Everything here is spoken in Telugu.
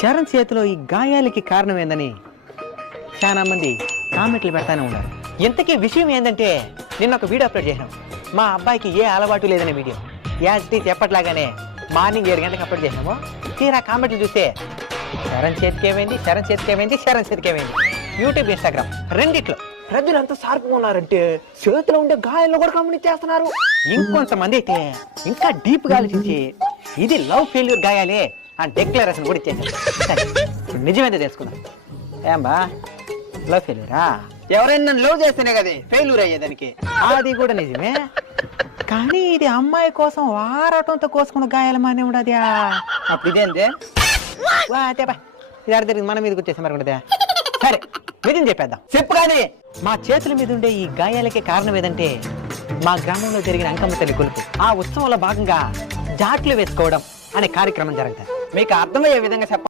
చరణ్ చేతిలో ఈ గాయాలకి కారణం ఏందని చాలా మంది కామెంట్లు పెడతానే ఉన్నారు. ఇంతకీ విషయం ఏంటంటే నిన్న ఒక వీడియో అప్లోడ్ చేసినాం. మా అబ్బాయికి ఏ అలవాటు లేదనే వీడియో యాజ్ టీచ్ ఎప్పట్లాగానే మార్నింగ్ 7 గంటలకు అప్లోడ్ చేసినాము. తీరా కామెంట్లు చూస్తే చరణ్ చేతికి ఏమైంది, చరణ్ చేతికి ఏమైంది, చరణ్ చేతికి ఏమైంది, యూట్యూబ్ ఇన్స్టాగ్రామ్ రెండిట్లో ప్రజలు ఎంత షార్ప్గా ఉన్నారంటే చేతిలో ఉండే గాయాలను కూడా కామెంట్ చేస్తున్నారు. ఇంకొంతమంది అయితే ఇంకా డీప్ గా ఆలోచించి ఇది లవ్ ఫెయిల్యూర్ గాయాలే అని డిక్లరేషన్ కూడా ఇచ్చేసారు. సరే నిజమైతే తెలుసుకుందాం. ఏం బా లవ్ ఫెయిల్యూరా? ఎవరైనా నన్ను లవ్ చేస్తేనే కదా ఫెయిల్యూర్ అయ్యేదానికి. అది కూడా నిజమే, కానీ ఇది అమ్మాయి కోసం వారటంతో కోసుకున్న గాయాలమానే ఉండదు. అప్పుడు ఇదేందే ఇది అర్థం మన మీద గుర్తేసి మరి ఉండదా? సరే నిజం చెప్పేద్దాం. చెప్పు కానీ. మా చేతుల మీద ఉండే ఈ గాయాలకి కారణం ఏదంటే మా గ్రామంలో జరిగిన అంకమ్మ తల్లి కొలుపు. ఆ ఉత్సవంలో భాగంగా జాట్లు వేసుకోవడం అనే కార్యక్రమం జరుగుతుంది. మీకు అర్థమయ్యే విధంగా చెప్పండి.